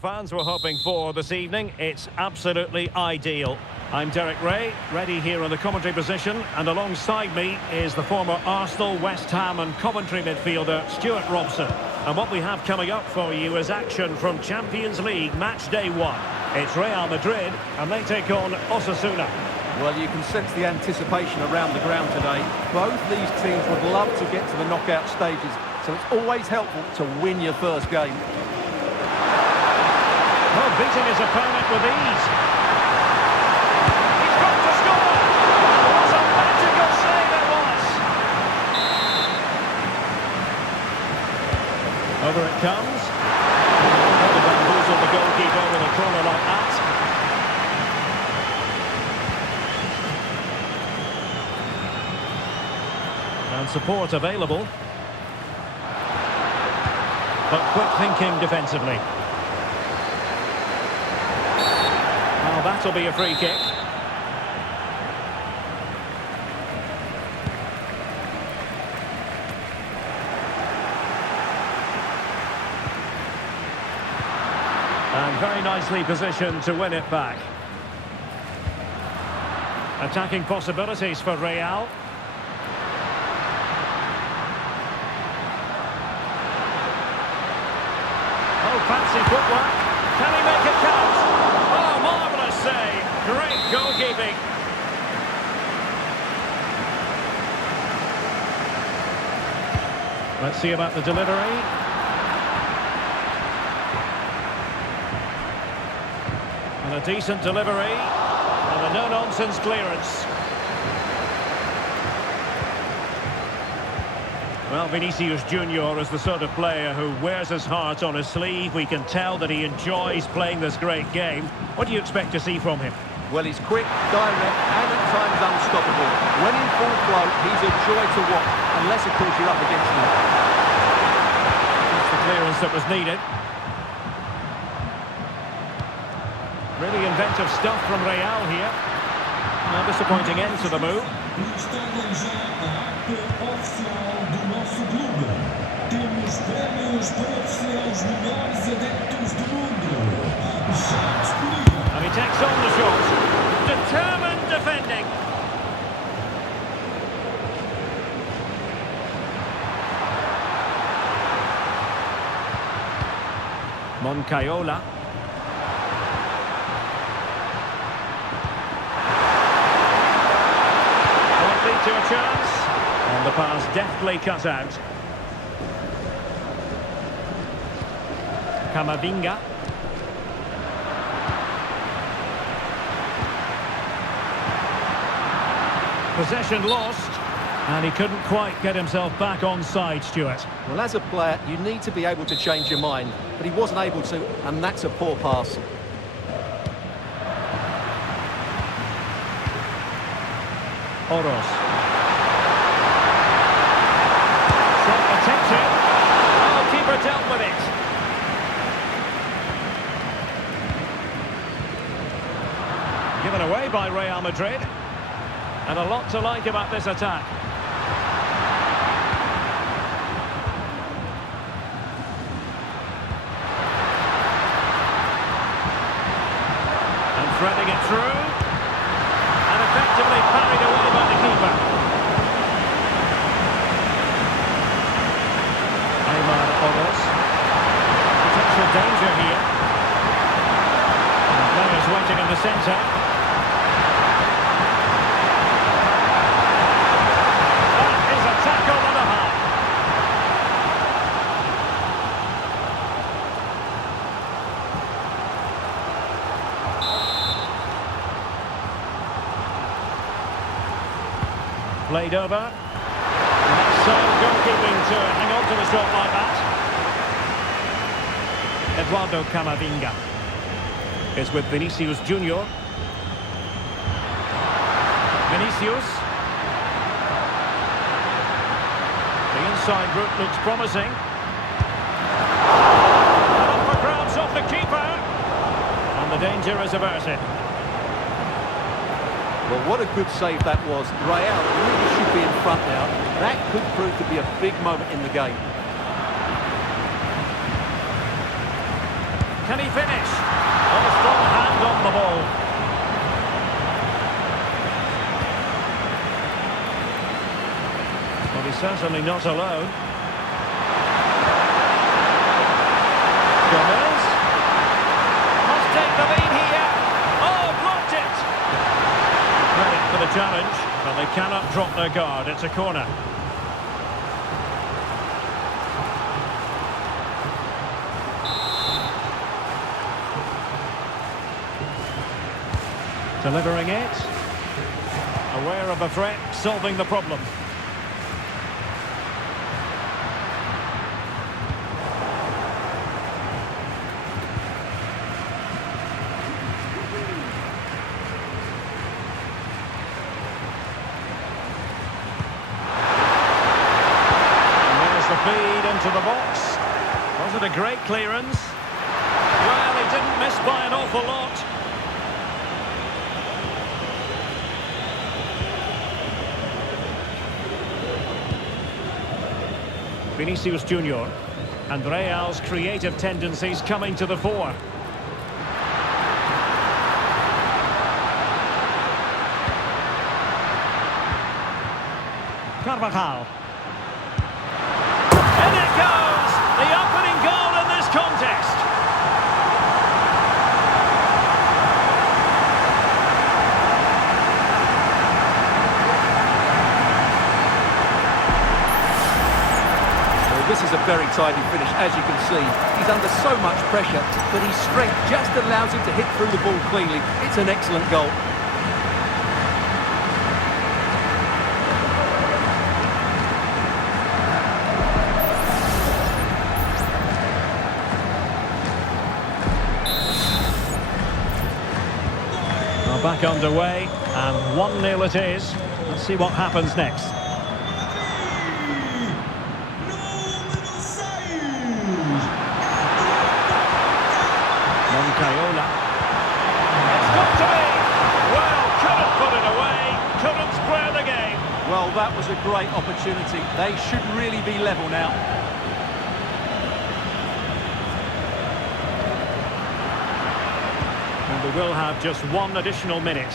Fans were hoping for this evening. It's absolutely ideal. I'm Derek Ray, ready here in the commentary position, and alongside me is the former Arsenal, West Ham and Coventry midfielder Stuart Robson. And what we have coming up for you is action from Champions League match day 1. It's Real Madrid and they take on Osasuna. Well, you can sense the anticipation around the ground today. Both these teams would love to get to the knockout stages, so it's always helpful to win your first game. Well, beating his opponent with ease. He's got to score! What a magical save it was! Over it comes. Never bamboozled the goalkeeper with a corner like that. And support available. But quick thinking defensively. Well, that'll be a free kick. And very nicely positioned to win it back. Attacking possibilities for Real. Oh, fancy footwork. Can he make it count? Oh, marvellous save. Great goalkeeping. Let's see about the delivery. And a decent delivery. And a no-nonsense clearance. Well, Vinicius Junior is the sort of player who wears his heart on his sleeve. We can tell that he enjoys playing this great game. What do you expect to see from him? Well, he's quick, direct, and at times unstoppable. When in full flow, he's a joy to watch, unless, of course, you're up against him. That's the clearance that was needed. Really inventive stuff from Real here. A disappointing end to the move. And he takes on the shot. Determined defending. Moncayola. Won't lead to a chance. And the pass deftly cut out. Camavinga. Possession lost, and he couldn't quite get himself back on side, Stuart. Well, as a player, you need to be able to change your mind, but he wasn't able to, and that's a poor pass. Oros. Shot attempted. Oh, keeper dealt with it. Given away by Real Madrid. And a lot to like about this attack. And threading it through. And effectively parried away by the keeper. Oros. Potential danger here. And players waiting in the centre. Played over. Excellent goalkeeping to hang on to the shot like that. Eduardo Camavinga is with Vinicius Junior. Vinicius. The inside route looks promising. And up for grabs off the keeper. And the danger is averted. Well, what a good save that was. Real really should be in front now. That could prove to be a big moment in the game. Can he finish? Oh, strong hand on the ball. Well, he's certainly not alone. Gomez. Must take the lead here. Oh, blocked it. Credit for the challenge, but they cannot drop their guard. It's a corner. Delivering it. Aware of the threat, solving the problem. Feed into the box. Was it a great clearance? Well, he didn't miss by an awful lot. Vinicius Junior. And Real's creative tendencies coming to the fore. Carvajal. And it goes! The opening goal in this contest. Well, this is a very tidy finish, as you can see. He's under so much pressure, but his strength just allows him to hit through the ball cleanly. It's an excellent goal. Back underway, and 1-0 it is. Let's see what happens next. Moncayola. It's got to be! Well, couldn't put it away, couldn't square the game. Well, that was a great opportunity. They should really be level now. And we will have just one additional minute.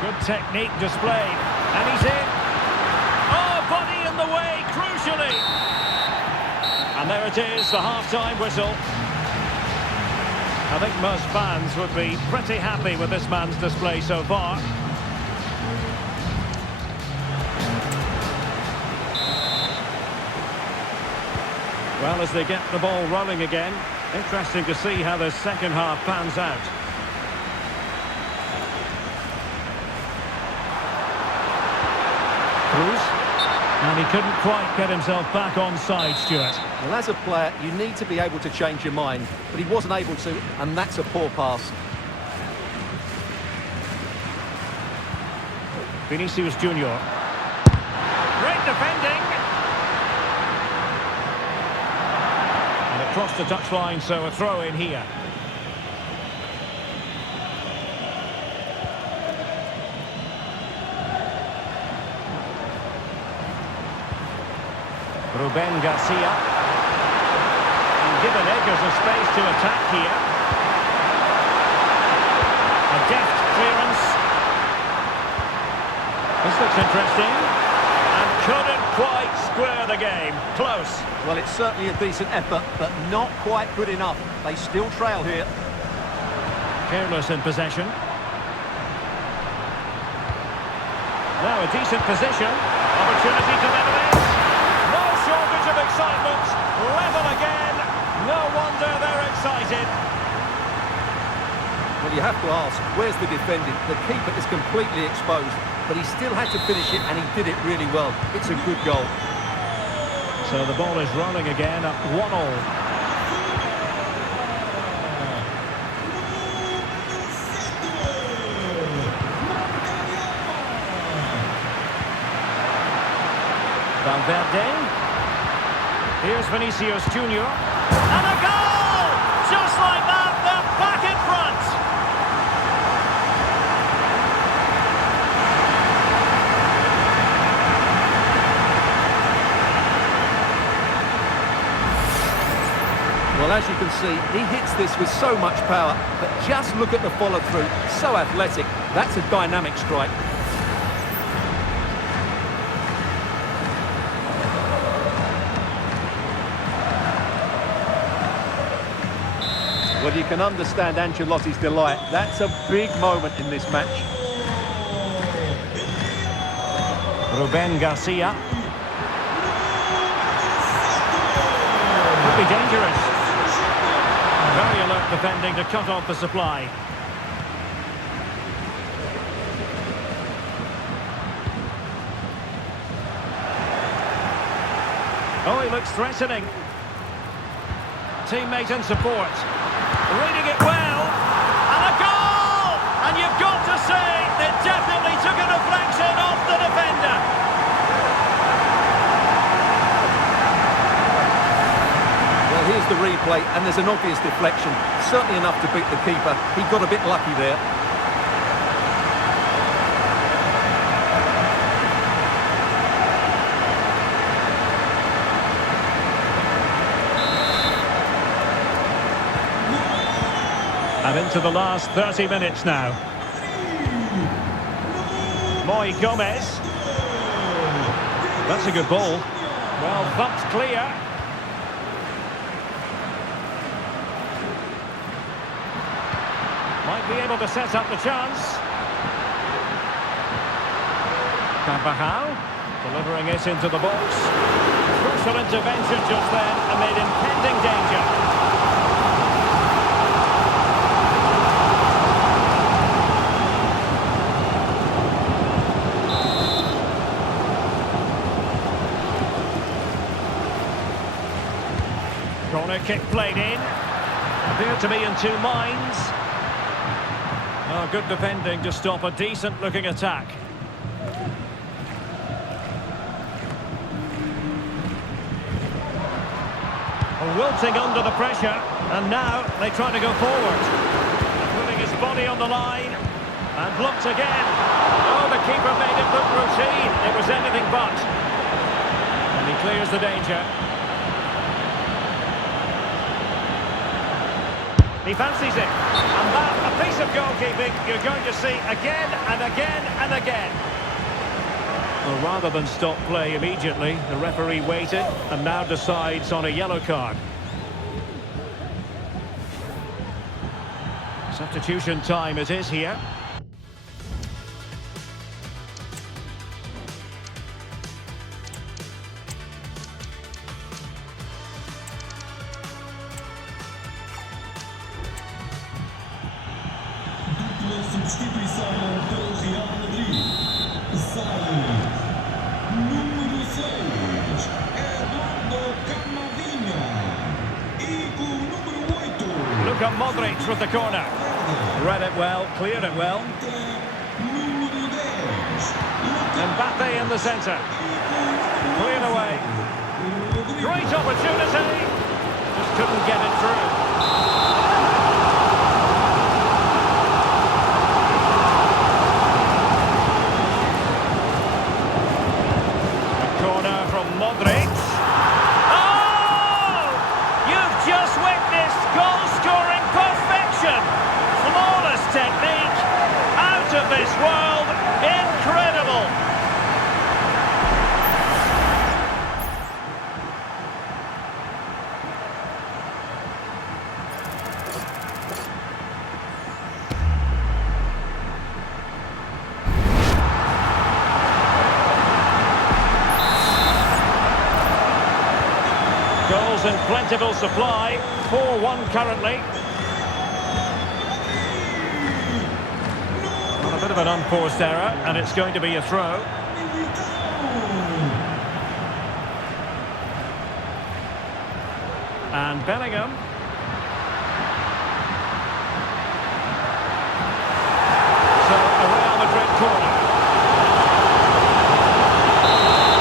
Good technique displayed. And he's in. Oh, body in the way, crucially. And there it is, the half-time whistle. I think most fans would be pretty happy with this man's display so far. Well, as they get the ball rolling again, interesting to see how the second half pans out. Cruz, and he couldn't quite get himself back on side, Stuart. Well, as a player, you need to be able to change your mind, but he wasn't able to, and that's a poor pass. Vinicius Junior. Great defending. Across the touchline, so a throw in here. Ruben Garcia. And given Eggers a space to attack here. A deft clearance. This looks interesting. And couldn't quite square the game. Close. Well, it's certainly a decent effort, but not quite good enough. They still trail here. Careless in possession. Now a decent position. Opportunity to level it. No shortage of excitement. Level again. No wonder they're excited. Well, you have to ask, where's the defending? The keeper is completely exposed, but he still had to finish it, and he did it really well. It's a good goal. So the ball is rolling again at 1-1. Valverde. Here's Vinicius Junior. And a goal! Just like that, they're back in front. as you can see, he hits this with so much power, but just look at the follow-through. So athletic. That's a dynamic strike. Well, you can understand Ancelotti's delight. That's a big moment in this match. Ruben Garcia. Could be dangerous. Very alert defending to cut off the supply. Oh, he looks threatening. Teammate and support. Reading it well. And a goal! And you've got to say, they definitely took a deflection off the defender. Well, here's the replay, and there's an obvious deflection. Certainly enough to beat the keeper. He got a bit lucky there. And into the last 30 minutes now. Gomez. That's a good ball. Well, bumped clear. Might be able to set up the chance. Carvajal delivering it into the box. Crucial intervention just then amid impending danger. Corner kick played in. Appeared to be in two minds. Oh, good defending to stop a decent-looking attack. Wilting under the pressure, and now they try to go forward. Putting his body on the line, and blocked again. Oh, the keeper made it look routine. It was anything but. And he clears the danger. He fancies it, and that, a piece of goalkeeping you're going to see again and again and again. Well, rather than stop play immediately, the referee waited and now decides on a yellow card. Substitution time it is here. Substituição pelo Real Madrid. Sai número 6, Eduardo Camavinga. E com o número 8. Luka Modric with the corner. Read it well, cleared it well. Número 10. Mbappe in the centre. Cleared away. Great opportunity. Just couldn't get it through. Modric. Oh! You've just witnessed goal-scoring perfection. Flawless technique. Out of this world. Incredible. Goals in plentiful supply, 4-1 currently. Well, a bit of an unforced error, and it's going to be a throw. And Bellingham. So, a Real Madrid corner.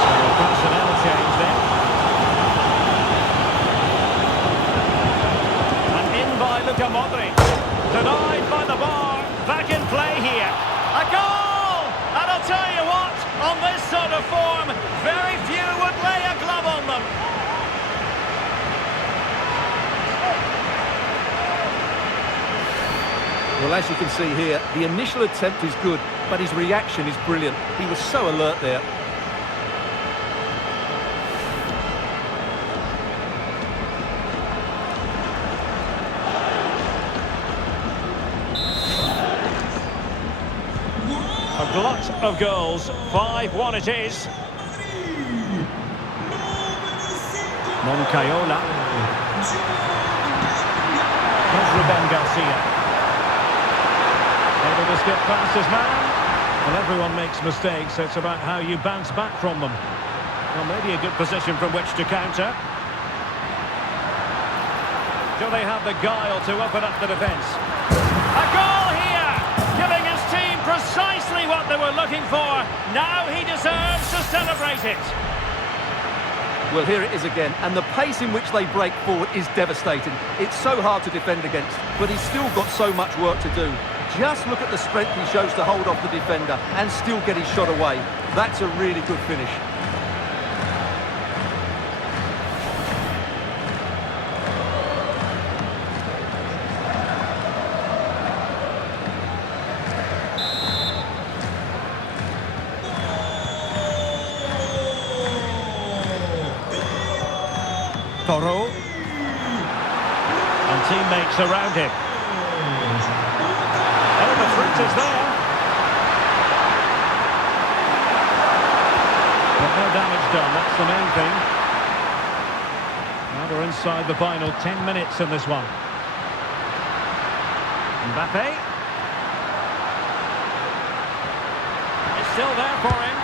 So, a personnel change then. Luka Modric, denied by the bar, back in play here. A goal! And I'll tell you what, on this sort of form, very few would lay a glove on them. Well, as you can see here, the initial attempt is good, but his reaction is brilliant. He was so alert there. A glut of goals. 5-1 it is. Moncayola. Here's Ruben Garcia. Able to skip past his man. Well, everyone makes mistakes. It's about how you bounce back from them. Well, maybe a good position from which to counter. Do they have the guile to open up the defence? A goal here! Giving his team precisely what they were looking for. Now he deserves to celebrate it. Well, here it is again, and the pace in which they break forward is devastating. It's so hard to defend against, but he's still got so much work to do. Just look at the strength he shows to hold off the defender and still get his shot away. That's a really good finish. And teammates around him. Oh, the threat is there. But no damage done, that's the main thing. Now we're inside the final 10 minutes in this one. Mbappe. It's still there for him.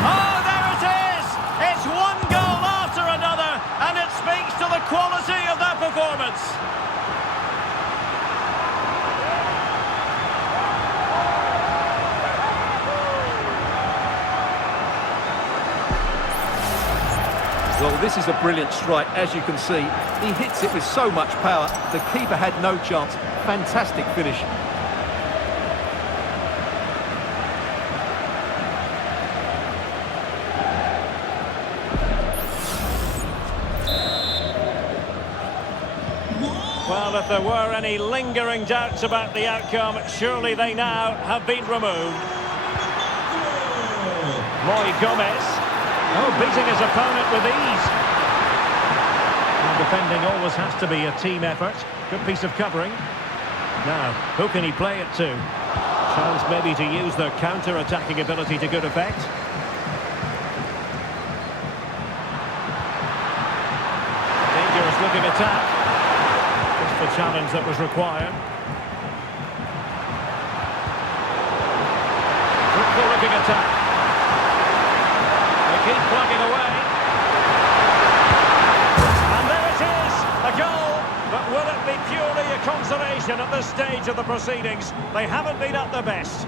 Oh, there it is! It's one goal after another, and it speaks to the quality of that performance. Well, this is a brilliant strike, as you can see. He hits it with so much power. The keeper had no chance. Fantastic finish. Well, if there were any lingering doubts about the outcome, surely they now have been removed. Gomez. Oh, beating his opponent with ease. And defending always has to be a team effort. Good piece of covering. Now, who can he play it to? Chance maybe to use their counter-attacking ability to good effect. Dangerous looking attack. Just the challenge that was required. Fruitful looking attack. Keep plugging away. And there it is, a goal. But will it be purely a consolation at this stage of the proceedings? They haven't been at their best.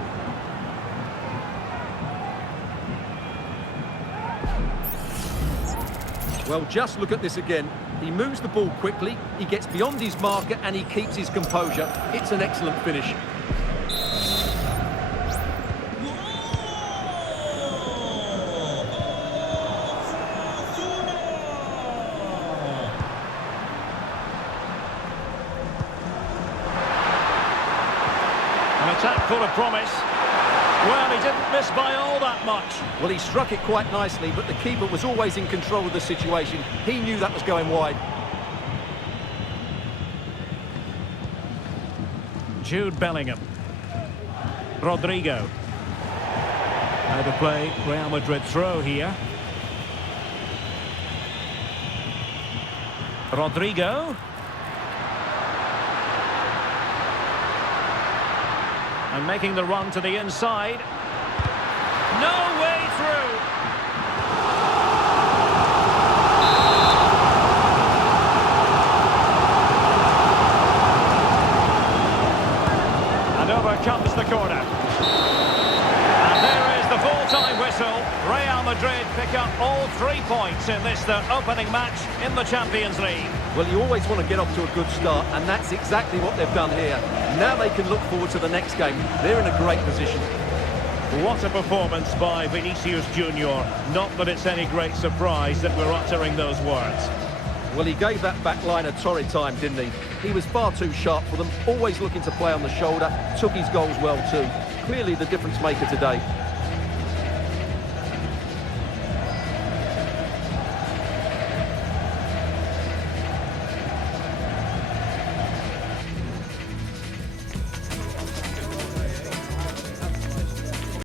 Well, just look at this again. He moves the ball quickly, he gets beyond his marker, and he keeps his composure. It's an excellent finish. Attack full of promise. Well, he didn't miss by all that much. Well, he struck it quite nicely, but the keeper was always in control of the situation. He knew that was going wide. Jude Bellingham. Rodrigo. How to play Real Madrid throw here. Rodrigo. And making the run to the inside. No way through. And over comes the corner. And there is the full-time whistle. Real Madrid pick up all 3 points in this, their opening match in the Champions League. Well, you always want to get off to a good start, and that's exactly what they've done here. Now they can look forward to the next game. They're in a great position. What a performance by Vinicius Junior. Not that it's any great surprise that we're uttering those words. Well, he gave that back line a torrid time, didn't he? He was far too sharp for them, always looking to play on the shoulder, took his goals well too. Clearly the difference maker today.